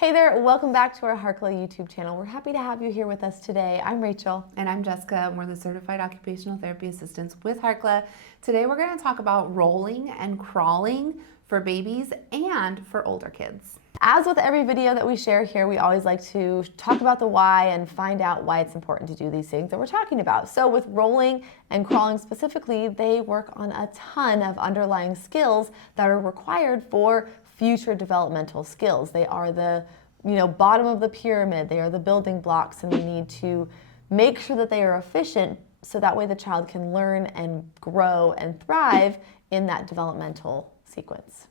Hey there, welcome back to our Harkla YouTube channel. We're happy to have you here with us today. I'm Rachel. And I'm Jessica, and we're the Certified Occupational Therapy Assistants with Harkla. Today we're going to talk about rolling and crawling for babies and for older kids. As with every video that we share here, we always like to talk about the why and find out why it's important to do these things that we're talking about. So with rolling and crawling specifically, they work on a ton of underlying skills that are required for future developmental skills. They are the bottom of the pyramid. They are the building blocks, and we need to make sure that they are efficient so that way the child can learn and grow and thrive in that developmental sequence.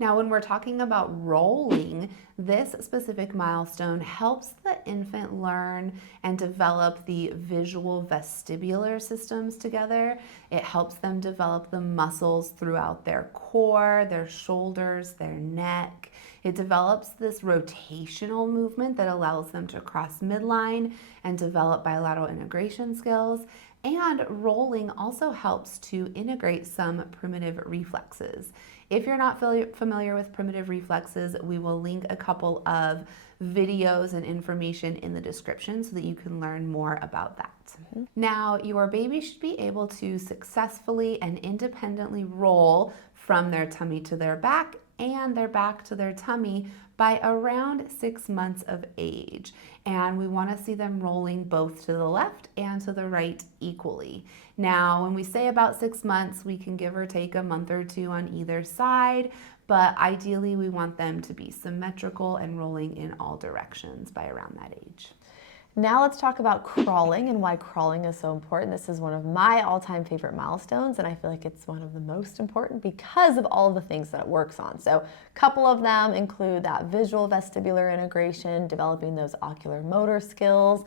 Now, when we're talking about rolling, this specific milestone helps the infant learn and develop the visual vestibular systems together. It helps them develop the muscles throughout their core, their shoulders, their neck. It develops this rotational movement that allows them to cross midline and develop bilateral integration skills. And rolling also helps to integrate some primitive reflexes. If you're not familiar with primitive reflexes, we will link a couple of videos and information in the description so that you can learn more about that. Now, your baby should be able to successfully and independently roll from their tummy to their back and their back to their tummy by around 6 months of age. And we want to see them rolling both to the left and to the right equally. Now, when we say about 6 months, we can give or take a month or two on either side, but ideally we want them to be symmetrical and rolling in all directions by around that age. Now let's talk about crawling and why crawling is so important. This is one of my all-time favorite milestones, and I feel like it's one of the most important because of all of the things that it works on. So a couple of them include that visual vestibular integration, developing those ocular motor skills,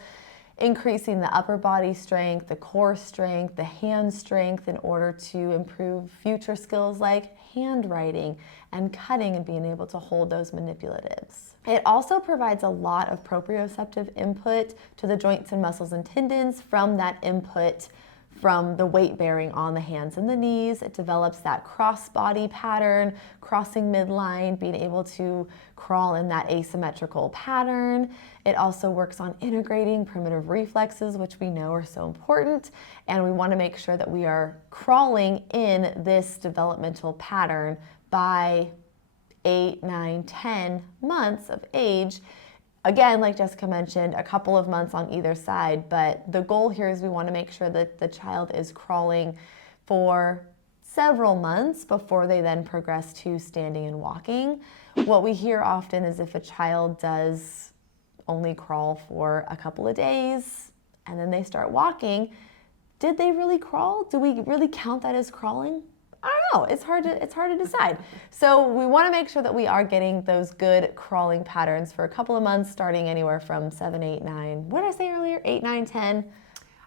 increasing the upper body strength, the core strength, the hand strength in order to improve future skills like handwriting and cutting and being able to hold those manipulatives. It also provides a lot of proprioceptive input to the joints and muscles and tendons from that input from the weight bearing on the hands and the knees. It develops that cross body pattern, crossing midline, being able to crawl in that asymmetrical pattern. It also works on integrating primitive reflexes, which we know are so important. And we want to make sure that we are crawling in this developmental pattern by 8, 9, 10 months of age. Again, like Jessica mentioned, a couple of months on either side, but the goal here is we want to make sure that the child is crawling for several months before they then progress to standing and walking. What we hear often is if a child does only crawl for a couple of days and then they start walking, did they really crawl? Do we really count that as crawling? I don't know, it's hard to decide. So we want to make sure that we are getting those good crawling patterns for a couple of months, starting anywhere from 7, 8, 9. What did I say earlier? 8, 9, 10.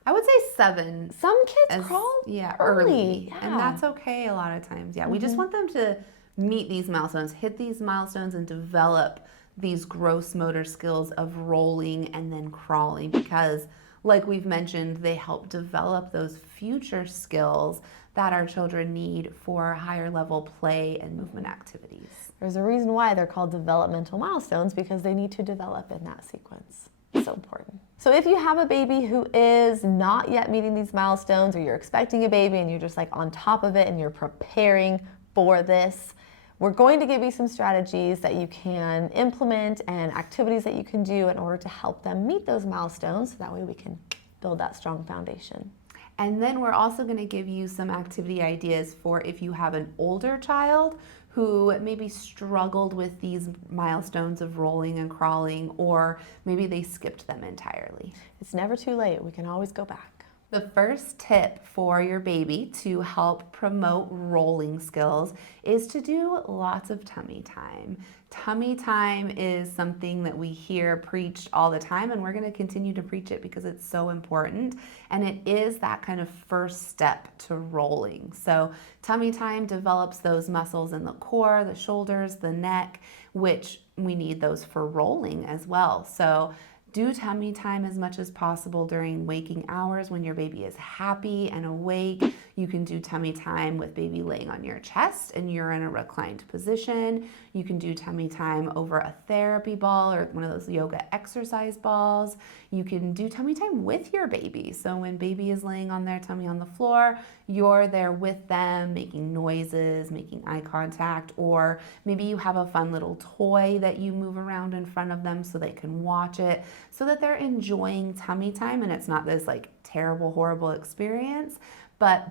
I would say 7. Some kids crawl early. Yeah. And that's okay a lot of times. Yeah, we just want them to meet these milestones, hit these milestones, and develop these gross motor skills of rolling and then crawling because, like we've mentioned, they help develop those future skills that our children need for higher level play and movement activities. There's a reason why they're called developmental milestones, because they need to develop in that sequence. So important. So if you have a baby who is not yet meeting these milestones, or you're expecting a baby and you're just like on top of it and you're preparing for this, we're going to give you some strategies that you can implement and activities that you can do in order to help them meet those milestones, so that way we can build that strong foundation. And then we're also going to give you some activity ideas for if you have an older child who maybe struggled with these milestones of rolling and crawling, or maybe they skipped them entirely. It's never too late. We can always go back. The first tip for your baby to help promote rolling skills is to do lots of tummy time. Tummy time is something that we hear preached all the time, and we're going to continue to preach it because it's so important, and it is that kind of first step to rolling. So tummy time develops those muscles in the core, the shoulders, the neck, which we need those for rolling as well. So Do tummy time as much as possible during waking hours when your baby is happy and awake. You can do tummy time with baby laying on your chest and you're in a reclined position. You can do tummy time over a therapy ball or one of those yoga exercise balls. You can do tummy time with your baby. So when baby is laying on their tummy on the floor, you're there with them, making noises, making eye contact, or maybe you have a fun little toy that you move around in front of them so they can watch it, so that they're enjoying tummy time and it's not this like terrible, horrible experience. But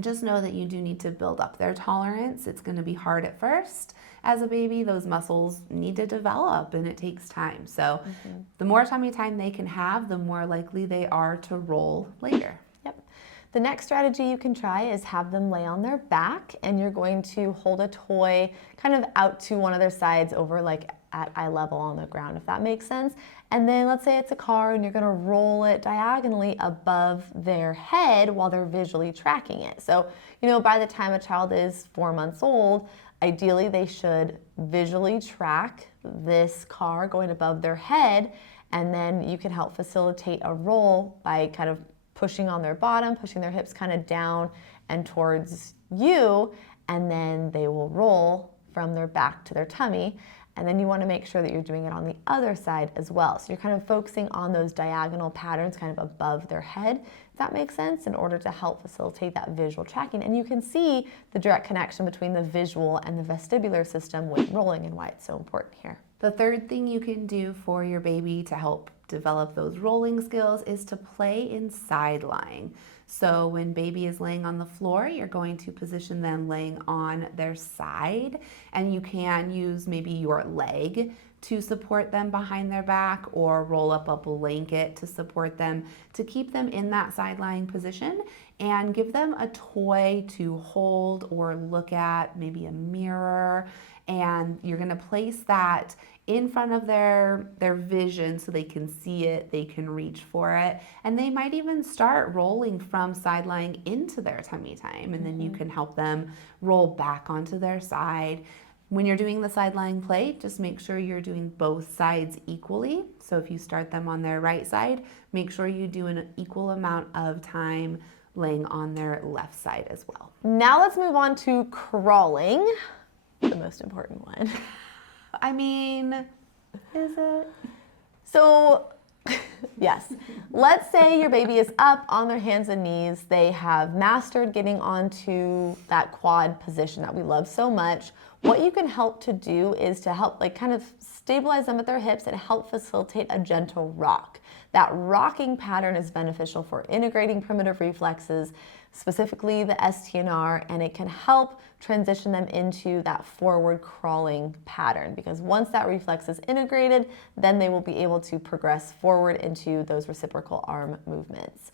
just know that you do need to build up their tolerance. It's going to be hard at first. As a baby, those muscles need to develop and it takes time. So the more tummy time they can have, the more likely they are to roll later. Yep. The next strategy you can try is have them lay on their back, and you're going to hold a toy kind of out to one of their sides over like at eye level on the ground, if that makes sense. And then let's say it's a car and you're going to roll it diagonally above their head while they're visually tracking it. So, by the time a child is 4 months old, ideally they should visually track this car going above their head, and then you can help facilitate a roll by kind of pushing on their bottom, pushing their hips kind of down and towards you, and then they will roll from their back to their tummy. And then you want to make sure that you're doing it on the other side as well. So you're kind of focusing on those diagonal patterns kind of above their head, if that makes sense, in order to help facilitate that visual tracking. And you can see the direct connection between the visual and the vestibular system with rolling and why it's so important here. The third thing you can do for your baby to help develop those rolling skills is to play in side lying. So when baby is laying on the floor, you're going to position them laying on their side, and you can use maybe your leg to support them behind their back, or roll up a blanket to support them, to keep them in that side lying position, and give them a toy to hold or look at, maybe a mirror, and you're going to place that in front of their vision so they can see it, they can reach for it, and they might even start rolling from side lying into their tummy time, and then you can help them roll back onto their side. When you're doing the side lying play, just make sure you're doing both sides equally. So if you start them on their right side, make sure you do an equal amount of time laying on their left side as well. Now let's move on to crawling, the most important one. I mean, is it? So, yes. Let's say your baby is up on their hands and knees. They have mastered getting onto that quad position that we love so much. What you can help to do is to help kind of stabilize them at their hips and help facilitate a gentle rock. That rocking pattern is beneficial for integrating primitive reflexes, specifically the STNR, and it can help transition them into that forward crawling pattern, because once that reflex is integrated, then they will be able to progress forward into those reciprocal arm movements.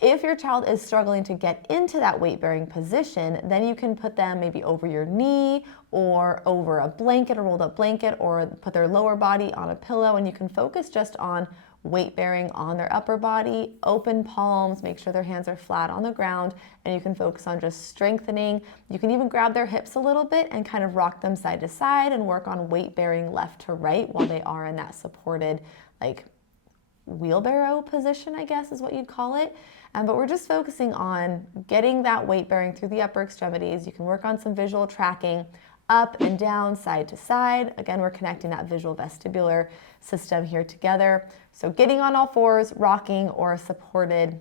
If your child is struggling to get into that weight-bearing position, then you can put them maybe over your knee or over a blanket, a rolled up blanket, or put their lower body on a pillow, and you can focus just on weight bearing on their upper body, open palms, make sure their hands are flat on the ground, and you can focus on just strengthening. You can even grab their hips a little bit and kind of rock them side to side and work on weight bearing left to right while they are in that supported wheelbarrow position, I guess is what you'd call it. But we're just focusing on getting that weight bearing through the upper extremities. You can work on some visual tracking, up and down, side to side. Again, we're connecting that visual vestibular system here together. So getting on all fours, rocking, or a supported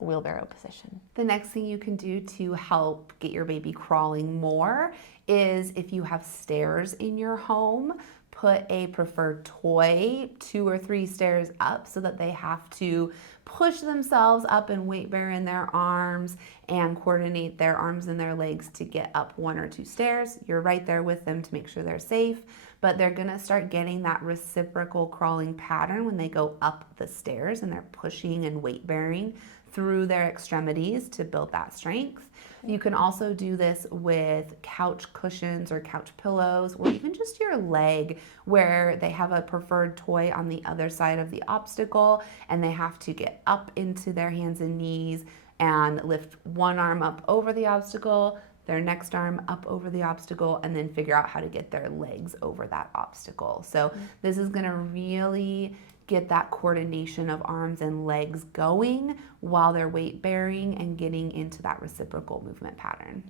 wheelbarrow position. The next thing you can do to help get your baby crawling more is, if you have stairs in your home, put a preferred toy 2 or 3 stairs up so that they have to push themselves up and weight bear in their arms and coordinate their arms and their legs to get up 1 or 2 stairs. You're right there with them to make sure they're safe, but they're gonna start getting that reciprocal crawling pattern when they go up the stairs and they're pushing and weight bearing through their extremities to build that strength. You can also do this with couch cushions or couch pillows, or even just your leg, where they have a preferred toy on the other side of the obstacle and they have to get up into their hands and knees and lift one arm up over the obstacle, their next arm up over the obstacle, and then figure out how to get their legs over that obstacle. So this is gonna really get that coordination of arms and legs going while they're weight bearing and getting into that reciprocal movement pattern.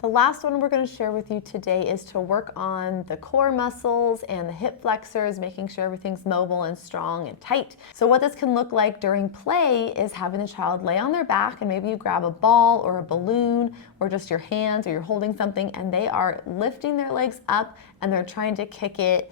The last one we're going to share with you today is to work on the core muscles and the hip flexors, making sure everything's mobile and strong and tight. So what this can look like during play is having the child lay on their back, and maybe you grab a ball or a balloon or just your hands, or you're holding something, and they are lifting their legs up and they're trying to kick it,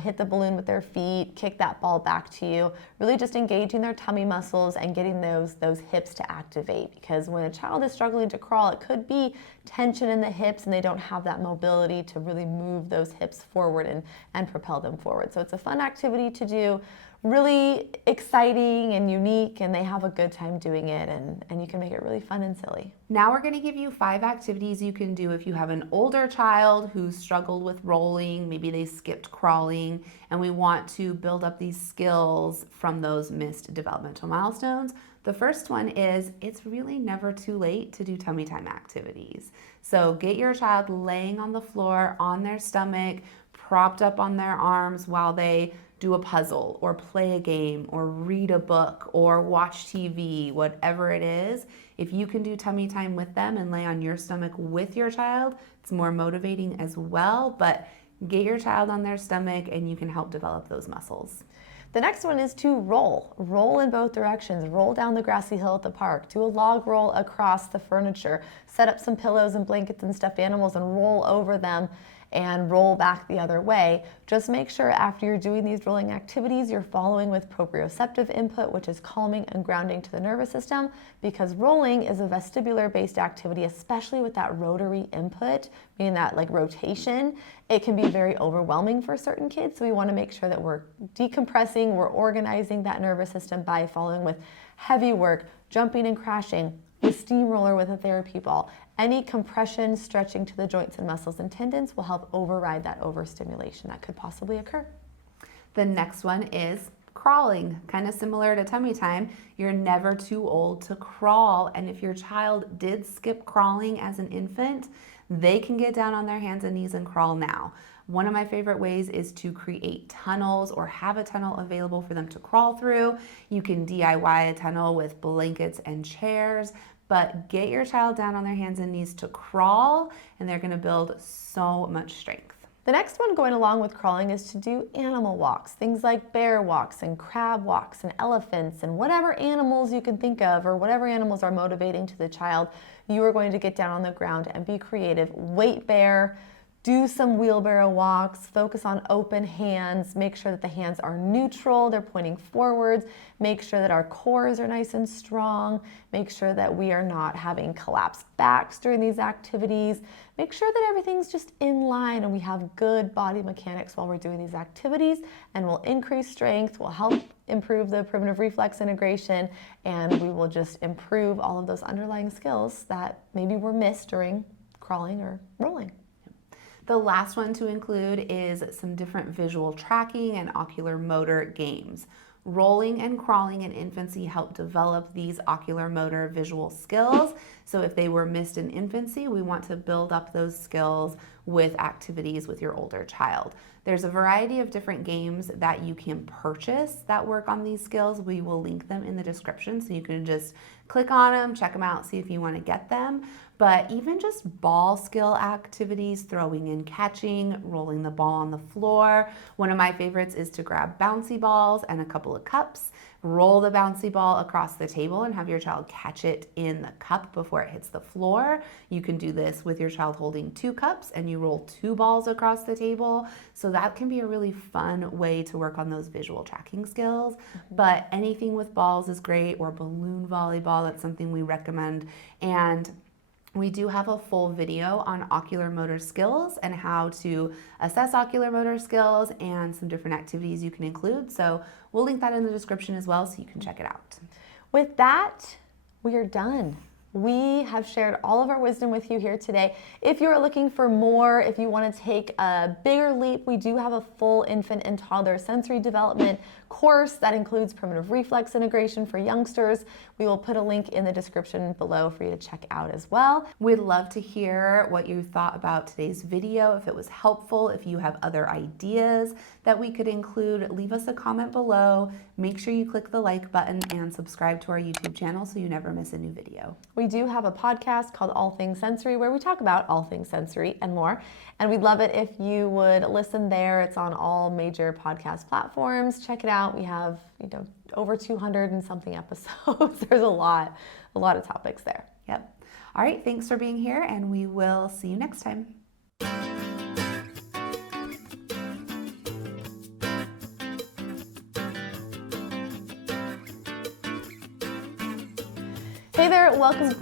hit the balloon with their feet, kick that ball back to you, really just engaging their tummy muscles and getting those hips to activate. Because when a child is struggling to crawl, it could be tension in the hips and they don't have that mobility to really move those hips forward and propel them forward. So it's a fun activity to do, really exciting and unique, and they have a good time doing it, and you can make it really fun and silly. Now we're going to give you 5 activities you can do if you have an older child who struggled with rolling, maybe they skipped crawling, and we want to build up these skills from those missed developmental milestones. The first one is, it's really never too late to do tummy time activities. So get your child laying on the floor on their stomach, propped up on their arms while they do a puzzle or play a game or read a book or watch TV, whatever it is. If you can do tummy time with them and lay on your stomach with your child, it's more motivating as well, but get your child on their stomach and you can help develop those muscles. The next one is to roll. Roll in both directions. Roll down the grassy hill at the park. Do a log roll across the furniture. Set up some pillows and blankets and stuffed animals and roll over them and roll back the other way. Just make sure after you're doing these rolling activities, you're following with proprioceptive input, which is calming and grounding to the nervous system, because rolling is a vestibular-based activity, especially with that rotary input, meaning that like rotation. It can be very overwhelming for certain kids, so we want to make sure that we're decompressing, we're organizing that nervous system by following with heavy work, jumping and crashing, a steamroller with a therapy ball. Any compression, stretching to the joints and muscles and tendons will help override that overstimulation that could possibly occur. The next one is crawling, kind of similar to tummy time. You're never too old to crawl, and if your child did skip crawling as an infant, they can get down on their hands and knees and crawl now. One of my favorite ways is to create tunnels or have a tunnel available for them to crawl through. You can DIY a tunnel with blankets and chairs, but get your child down on their hands and knees to crawl, and they're going to build so much strength. The next one going along with crawling is to do animal walks, things like bear walks and crab walks and elephants and whatever animals you can think of, or whatever animals are motivating to the child. You are going to get down on the ground and be creative. Weight bear, do some wheelbarrow walks, focus on open hands, make sure that the hands are neutral, they're pointing forwards, make sure that our cores are nice and strong, make sure that we are not having collapsed backs during these activities, make sure that everything's just in line and we have good body mechanics while we're doing these activities, and we'll increase strength, will help improve the primitive reflex integration, and we will just improve all of those underlying skills that maybe were missed during crawling or rolling. The last one to include is some different visual tracking and ocular motor games. Rolling and crawling in infancy help develop these ocular motor visual skills. So if they were missed in infancy, we want to build up those skills with activities with your older child. There's a variety of different games that you can purchase that work on these skills. We will link them in the description, so you can just click on them, check them out, see if you want to get them. But even just ball skill activities, throwing and catching, rolling the ball on the floor. One of my favorites is to grab bouncy balls and a couple of cups, roll the bouncy ball across the table and have your child catch it in the cup before it hits the floor. You can do this with your child holding 2 cups and you roll 2 balls across the table. So that can be a really fun way to work on those visual tracking skills. But anything with balls is great, or balloon volleyball, that's something we recommend. And we do have a full video on ocular motor skills and how to assess ocular motor skills and some different activities you can include. So we'll link that in the description as well, so you can check it out. With that, we are done. We have shared all of our wisdom with you here today. If you are looking for more, if you want to take a bigger leap, we do have a full infant and toddler sensory development course that includes primitive reflex integration for youngsters. We will put a link in the description below for you to check out as well. We'd love to hear what you thought about today's video, if it was helpful, if you have other ideas that we could include, leave us a comment below. Make sure you click the like button and subscribe to our YouTube channel so you never miss a new video. We do have a podcast called All Things Sensory where we talk about all things sensory and more. And we'd love it if you would listen there. It's on all major podcast platforms. Check it out. We have, over 200 and something episodes. There's a lot of topics there. Yep. All right. Thanks for being here, and we will see you next time. Hey there, welcome.